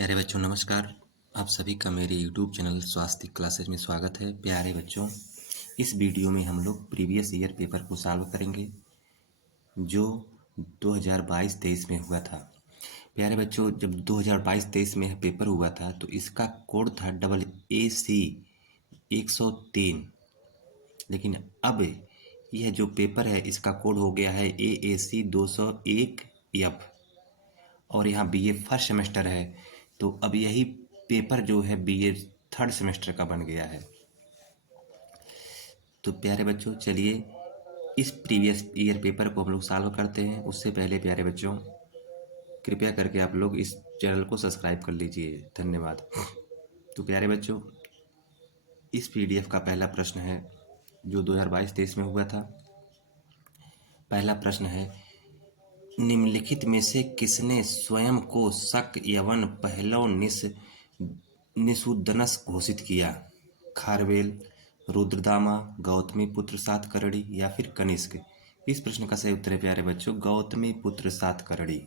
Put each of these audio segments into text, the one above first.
प्यारे बच्चों नमस्कार। आप सभी का मेरे YouTube चैनल स्वास्थ्य क्लासेस में स्वागत है। प्यारे बच्चों, इस वीडियो में हम लोग प्रीवियस ईयर पेपर को सॉल्व करेंगे जो 2022-23 में हुआ था। प्यारे बच्चों, जब 2022-23 में पेपर हुआ था तो इसका कोड था AAC 103, लेकिन अब यह जो पेपर है इसका कोड हो गया है AAC 201F और यहाँ BA फर्स्ट सेमेस्टर है, तो अब यही पेपर जो है BA थर्ड सेमेस्टर का बन गया है। तो प्यारे बच्चों, चलिए इस प्रीवियस ईयर पेपर को हम लोग सॉल्व करते हैं। उससे पहले प्यारे बच्चों, कृपया करके आप लोग इस चैनल को सब्सक्राइब कर लीजिए। धन्यवाद। तो प्यारे बच्चों, इस PDF का पहला प्रश्न है जो 2022-23 में हुआ था। पहला प्रश्न है, निम्नलिखित में से किसने स्वयं को शक यवन पहलव निषूदनस घोषित किया? खारवेल, रुद्रदामा, गौतमी पुत्र सातकर्णी या फिर कनिष्क? इस प्रश्न का सही उत्तर है प्यारे बच्चों गौतमी पुत्र सातकर्णी।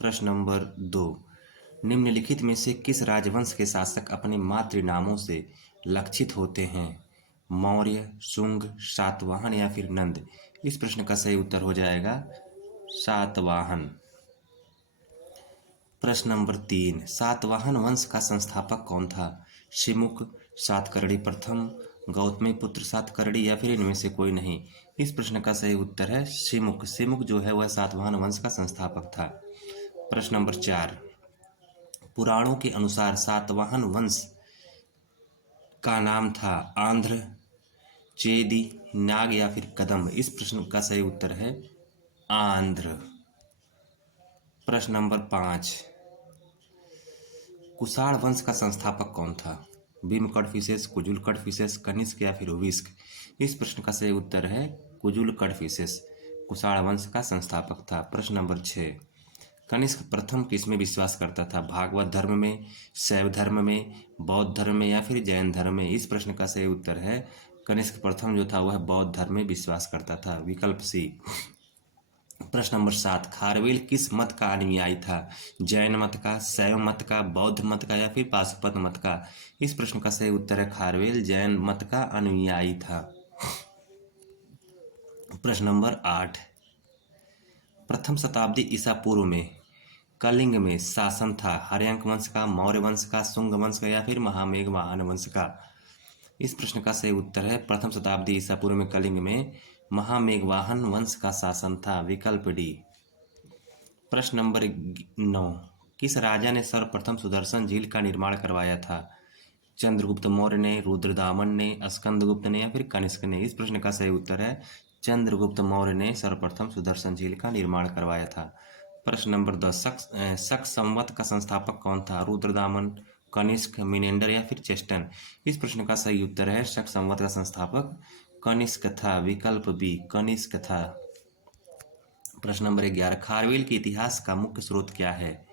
प्रश्न नंबर 2, निम्नलिखित में से किस राजवंश के शासक अपने मातृनामों से लक्षित होते हैं? मौर्य, शुंग, सातवाहन या फिर नंद? इस प्रश्न का सही उत्तर हो जाएगा सातवाहन। प्रश्न नंबर 3, सातवाहन वंश का संस्थापक कौन था? शिमुक, सातकर्णी प्रथम, गौतमी पुत्र सातकर्णी या फिर इनमें से कोई नहीं? इस प्रश्न का सही उत्तर है शिमुक। शिमुक जो है वह सातवाहन वंश का संस्थापक था। प्रश्न नंबर 4, पुराणों के अनुसार सातवाहन वंश का नाम था आंध्र, चेदी, नाग या फिर कदम्ब? इस प्रश्न का सही उत्तर है आंध्र। प्रश्न नंबर 5, कुषाण वंश का संस्थापक कौन था? भीम कडफिसेस, कुजुल कडफिसेस, कनिष्क या फिर हुविस्क? इस प्रश्न का सही उत्तर है कुजुल कडफिसेस कुषाण वंश का संस्थापक था। प्रश्न नंबर 6, कनिष्क प्रथम किसमें विश्वास करता था? भागवत धर्म में, शैव धर्म में, बौद्ध धर्म में या फिर जैन धर्म में? इस प्रश्न का सही उत्तर है कनिष्क प्रथम जो था वह बौद्ध धर्म में विश्वास करता था, विकल्प सी। प्रश्न नंबर 7, खारवेल किस मत का अनुयायी था? जैन मत का, शैव मत का, बौद्ध मत का या फिर पाशुपत मत का? इस प्रश्न का सही उत्तर है खारवेल जैन मत का अनुयायी था। प्रश्न नंबर 8, प्रथम शताब्दी ईसा पूर्व में कलिंग में शासन था हर्यंक वंश का, मौर्य वंश का, शुंग वंश का या फिर महामेघवाहन वंश का? इस प्रश्न का सही उत्तर है प्रथम शताब्दी ईसा पूर्व में कलिंग में महामेघवाहन वंश का शासन था, विकल्प डी। प्रश्न नंबर 9, किस राजा ने सर्वप्रथम सुदर्शन झील का निर्माण करवाया था? चंद्रगुप्त मौर्य ने, रुद्रदामन ने, स्कंदगुप्त ने या फिर कनिष्क ने? इस प्रश्न का सही उत्तर है चंद्रगुप्त मौर्य ने सर्वप्रथम सुदर्शन झील का निर्माण करवाया था। प्रश्न नंबर 10, शक संवत का संस्थापक कौन था? रुद्रदामन, कनिष्क, मिनेंडर या फिर चेस्टन? इस प्रश्न का सही उत्तर है शक संवत का संस्थापक कनिष्क था, विकल्प बी, कनिष्क था। प्रश्न नंबर 11, खारवेल के इतिहास का मुख्य स्रोत क्या है?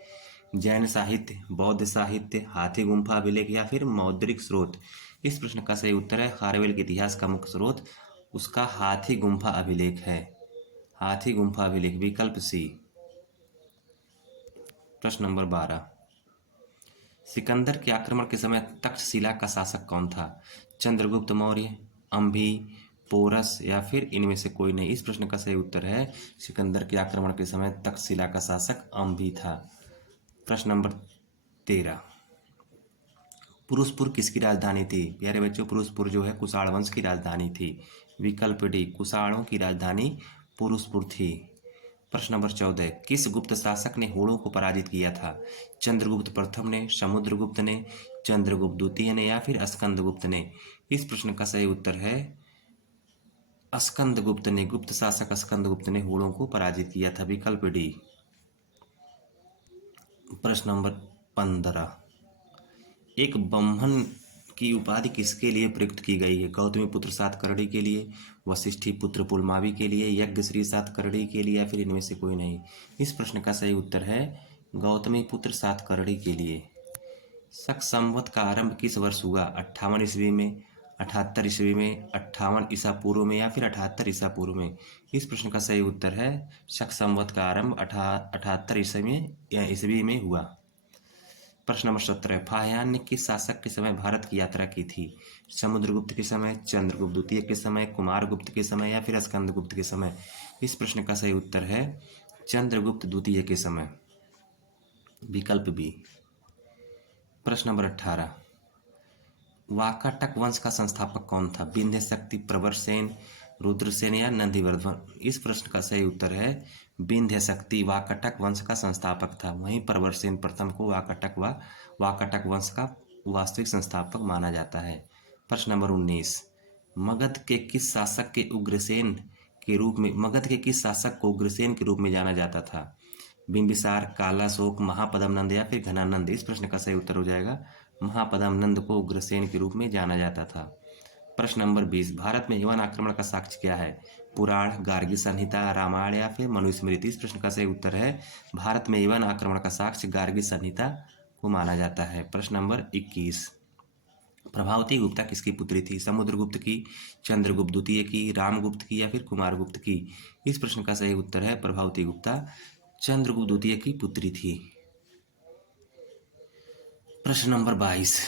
जैन साहित्य, बौद्ध साहित्य, हाथी गुम्फा अभिलेख या फिर मौद्रिक स्रोत? इस प्रश्न का सही उत्तर है खारवेल के इतिहास का मुख्य स्रोत उसका हाथी गुम्फा अभिलेख है, हाथी गुम्फा अभिलेख, विकल्प सी। प्रश्न नंबर 12, सिकंदर के आक्रमण के समय तक्षशिला का शासक कौन था? चंद्रगुप्त मौर्य, अम्भी, पोरस या फिर इनमें से कोई नहीं? इस प्रश्न का सही उत्तर है सिकंदर के आक्रमण के समय तक्षशिला का शासक अम्भी था। प्रश्न नंबर 13, पुरुषपुर किसकी राजधानी थी? प्यारे बच्चों, पुरुषपुर जो है कुषाण वंश की राजधानी थी, विकल्प डी, कुषाणों की राजधानी पुरुषपुर थी। प्रश्न नंबर 14, किस गुप्त शासक ने होड़ों को पराजित किया था? चंद्रगुप्त प्रथम ने, समुद्रगुप्त ने, चंद्रगुप्त द्वितीय ने या फिर स्कंदगुप्त ने? इस प्रश्न का सही उत्तर है स्कंदगुप्त ने, गुप्त शासक स्कंदगुप्त ने होड़ों को पराजित किया था, विकल्प डी। प्रश्न नंबर 15, एक ब्रह्मण की उपाधि किसके लिए प्रयुक्त की गई है? गौतमी पुत्र सातकर्णी के लिए, वशिष्ठी पुत्र पुलमावी के लिए, यज्ञश्री सातकर्णी के लिए या फिर इनमें से कोई नहीं? इस प्रश्न का सही उत्तर है गौतमी पुत्र सातकर्णी के लिए। शक संवत का आरंभ किस वर्ष हुआ? 58 ईस्वी में, 78 ईस्वी में, 58 ईसा पूर्व में या फिर 78 ईसा पूर्व में? इस प्रश्न का सही उत्तर है शक संवत का आरंभ 78 ईस्वी में हुआ। प्रश्न नंबर 17, फाहियान ने किस शासक के समय भारत की यात्रा की थी? समुद्रगुप्त के समय, चंद्रगुप्त द्वितीय के समय, कुमारगुप्त के समय या फिर स्कंदगुप्त के समय? इस प्रश्न का सही उत्तर है चंद्रगुप्त द्वितीय के समय, विकल्प बी। प्रश्न नंबर 18, वाकाटक वंश का संस्थापक कौन था? विंध्य शक्ति, प्रवरसेन, रुद्रसेन या नंदीवर्धन? इस प्रश्न का सही उत्तर है विंध्य शक्ति वाकाटक वंश का संस्थापक था। वहीं प्रवरसेन प्रथम को वाकाटक वंश का वास्तविक संस्थापक माना जाता है। प्रश्न नंबर 19, मगध के किस शासक को उग्रसेन के रूप में जाना जाता था? बिंबिसार, कालाशोक, महापद्म नंद या फिर घनानंद? इस प्रश्न का सही उत्तर हो जाएगा महापद्म नंद को उग्रसेन के रूप में जाना जाता था। प्रश्न नंबर 20, भारत में यवन आक्रमण का साक्ष्य क्या है? पुराण, गार्गी संहिता, रामायण या फिर मनुस्मृति? इस प्रश्न का सही उत्तर है भारत में यवन आक्रमण का साक्ष्य गार्गी संहिता को माना जाता है। प्रश्न नंबर 21, प्रभावती गुप्ता किसकी पुत्री थी? समुद्रगुप्त की, चंद्रगुप्त द्वितीय की, रामगुप्त की या फिर कुमारगुप्त की? इस प्रश्न का सही उत्तर है प्रभावती गुप्ता चंद्रगुप्त द्वितीय की पुत्री थी। प्रश्न नंबर 22,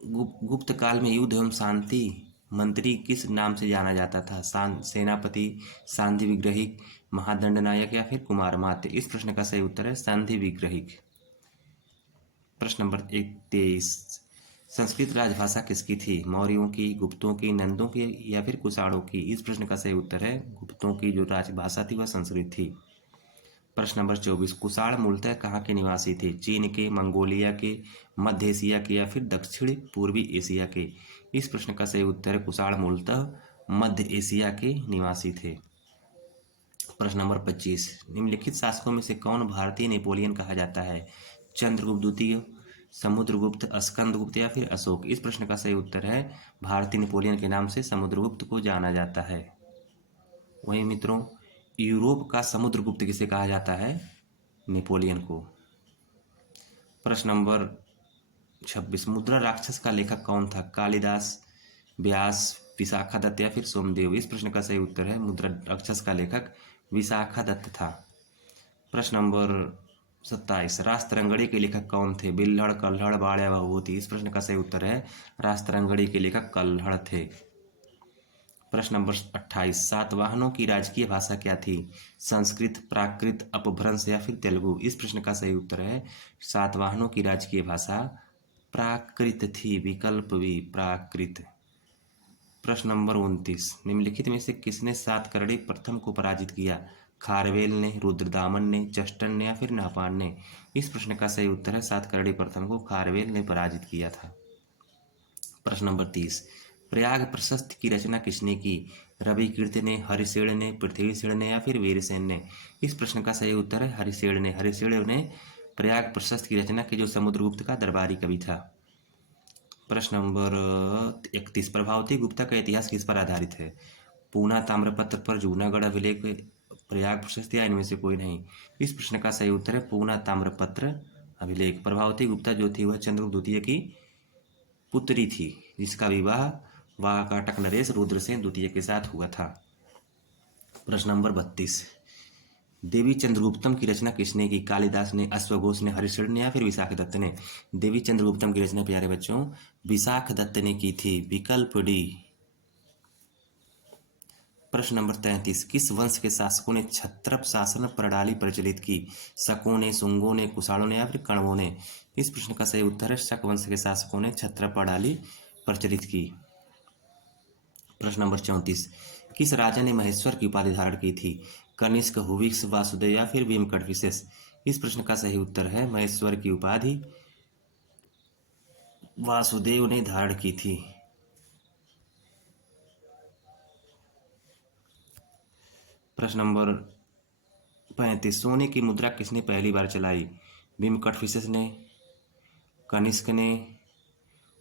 गुप्त काल में युद्ध एवं शांति मंत्री किस नाम से जाना जाता था? सेनापति, सांधि विग्रहिक, महादंड नायक या फिर कुमार मात्य? इस प्रश्न का सही उत्तर है सांधि विग्रहिक। प्रश्न नंबर 23, संस्कृत राजभाषा किसकी थी? मौर्यों की, गुप्तों की, नंदों की या फिर कुषाणों की? इस प्रश्न का सही उत्तर है गुप्तों की जो राजभाषा थी वह संस्कृत थी। प्रश्न नंबर 24, कुषाण मूलतः कहाँ के निवासी थे? चीन के, मंगोलिया के, मध्य एशिया के या फिर दक्षिण पूर्वी एशिया के? इस प्रश्न का सही उत्तर है कुषाण मूलतः मध्य एशिया के निवासी थे। प्रश्न नंबर 25, निम्नलिखित शासकों में से कौन भारतीय नेपोलियन कहा जाता है? चंद्रगुप्त द्वितीय, समुद्रगुप्त, स्कंदगुप्त या फिर अशोक? इस प्रश्न का सही उत्तर है भारतीय नेपोलियन के नाम से समुद्रगुप्त को जाना जाता है। वहीं मित्रों, यूरोप का समुद्रगुप्त किसे कहा जाता है? नेपोलियन को। प्रश्न नंबर 26, मुद्रा राक्षस का लेखक कौन था? कालिदास, व्यास, विशाखादत्त या फिर सोमदेव? इस प्रश्न का सही उत्तर है मुद्रा राक्षस का लेखक विशाखादत्त था। प्रश्न नंबर 27, रास्तरंगड़ी के लेखक कौन थे? बिल्हड़, कल्हड़, बाण या भभूति? इस प्रश्न का सही उत्तर है रास्तरंगड़ी के लेखक कल्हड़ थे। प्रश्न नंबर 28, सातवाहनों की राजकीय भाषा क्या थी? संस्कृत, प्राकृत, अपभ्रंश या फिर तेलुगु? इस प्रश्न का सही उत्तर है सातवाहनों की राजकीय भाषा प्राकृत थी, विकल्प बी, प्राकृत। प्रश्न नंबर 29, निम्नलिखित में से किसने सातकर्णी प्रथम को पराजित किया? खारवेल ने, रुद्रदामन ने, जस्टन ने या फिर नहपान ने? इस प्रश्न का सही उत्तर है सातकर्णी प्रथम को खारवेल ने पराजित किया था। प्रश्न नंबर 30, प्रयाग प्रशस्ति की रचना किसने की? रविकीर्ति ने, हरिसेन ने, पृथ्वीसेन ने या फिर वीरसेन ने? इस प्रश्न का सही उत्तर है हरिसेन ने। हरिसेन ने प्रयाग प्रशस्ति की रचना की जो समुद्रगुप्त का दरबारी कवि था। प्रश्न नंबर 31, प्रभावती गुप्ता का इतिहास किस पर आधारित है? पूना ताम्रपत्र पर, जूनागढ़ अभिलेख, प्रयाग प्रशस्ति या इनमें से कोई नहीं? इस प्रश्न का सही उत्तर है पूना ताम्रपत्र अभिलेख। प्रभावती गुप्ता जो थी वह चंद्रगुप्त द्वितीय की पुत्री थी जिसका विवाह वाकाटक नरेश रुद्रसेन द्वितीय के साथ हुआ था। प्रश्न नंबर 32, देवी चंद्रगुप्तम की रचना किसने की? कालिदास ने, अश्वघोष ने, हरिशरण ने या फिर विशाखदत्त ने? देवी चंद्रगुप्तम की रचना प्यारे बच्चों विशाखदत्त ने की थी, विकल्प डी। प्रश्न नंबर 33, किस वंश के शासकों ने क्षत्रप शासन प्रणाली प्रचलित की? शकों ने, शुंगों ने, कुषाणों ने या फिर कण्वों ने? इस प्रश्न का सही उत्तर है शक वंश के शासकों ने क्षत्रप प्रणाली प्रचलित की। प्रश्न नंबर 34, किस राजा ने महेश्वर की उपाधि धारण की थी? कनिष्क, हुविक्स, वासुदेव या फिर भीमकटविशेष? इस प्रश्न का सही उत्तर है महेश्वर की उपाधि वासुदेव ने धारण की थी। प्रश्न नंबर 35, सोने की मुद्रा किसने पहली बार चलाई? भीमकटविशेष ने, कनिष्क ने,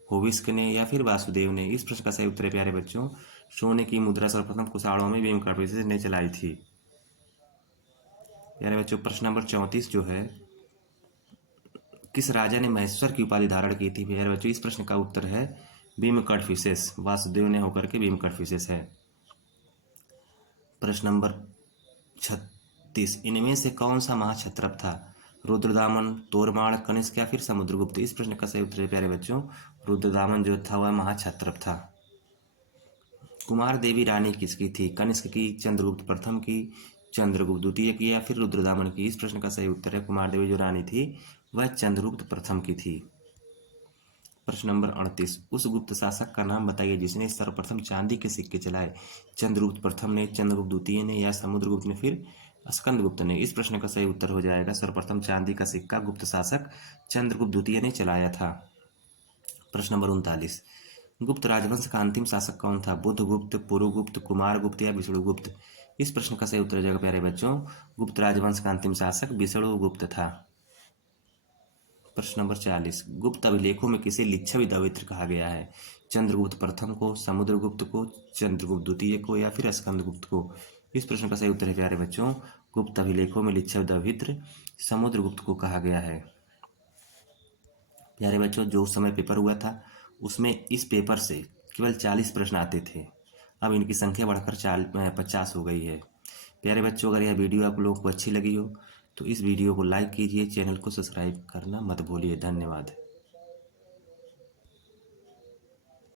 हुविस्क ने या फिर वासुदेव ने? इस प्रश्न का सही उत्तर है प्यारे बच्चों सोने की मुद्रा सर्वप्रथम कुषाणों में भीमकटविशेष ने चलाई थी। प्यारे बच्चों प्रश्न नंबर 34 जो है किस राजा ने महेश्वर की उपाधि धारण की थी? प्यारे बच्चों इस प्रश्न का उत्तर है भीमकटविशेष, वासुदेव ने होकर के भीमकटविशेष है। प्रश्न नंबर 36, इनमें से कौन सा महाक्षत्रप था? रुद्रदामन, तोरमाण, कनिष्क या फिर समुद्रगुप्त। इस प्रश्न का सही उत्तर है प्यारे बच्चों रुद्रदामन जो था वह महाक्षत्रप था। कुमार देवी रानी किसकी थी? कनिष्क की, चंद्रगुप्त प्रथम की, चंद्रगुप्त द्वितीय की या फिर रुद्रदामन की? इस प्रश्न का सही उत्तर है कुमार देवी जो रानी थी वह चंद्रगुप्त प्रथम की थी। प्रश्न नंबर 38, उस गुप्त शासक का नाम बताइए जिसने सर्वप्रथम चांदी के सिक्के चलाए। चंद्रगुप्त प्रथम ने, चंद्रगुप्त द्वितीय ने या समुद्रगुप्त ने फिर स्कंदगुप्त ने? इस प्रश्न का सही उत्तर हो जाएगा सर्वप्रथम चांदी का सिक्का गुप्त शासक चंद्रगुप्त द्वितीय ने चलाया था। प्रश्न नंबर 39, गुप्त राजवंश का अंतिम शासक कौन था? बुधगुप्त, पुरुगुप्त, कुमारगुप्त या विष्णुगुप्त? इस प्रश्न का सही उत्तर हो जाएगा प्यारे बच्चों गुप्त राजवंश का अंतिम शासक विष्णुगुप्त था। प्रश्न नंबर 40, गुप्त अभिलेखों में किसे लिच्छवि दवित्र कहा गया है? चंद्रगुप्त प्रथम को, समुद्रगुप्त को, चंद्रगुप्त द्वितीय को या फिर स्कंदगुप्त को? इस प्रश्न का सही उत्तर है प्यारे बच्चों गुप्त अभिलेखों में लिच्छवि दवित्र समुद्रगुप्त को कहा गया है। प्यारे बच्चों जो उस समय पेपर हुआ था उसमें इस पेपर से केवल 40 प्रश्न आते थे, अब इनकी संख्या बढ़कर 50 हो गई है। प्यारे बच्चों अगर यह वीडियो आप लोगों को अच्छी लगी हो तो इस वीडियो को लाइक कीजिए, चैनल को सब्सक्राइब करना मत भूलिए। धन्यवाद।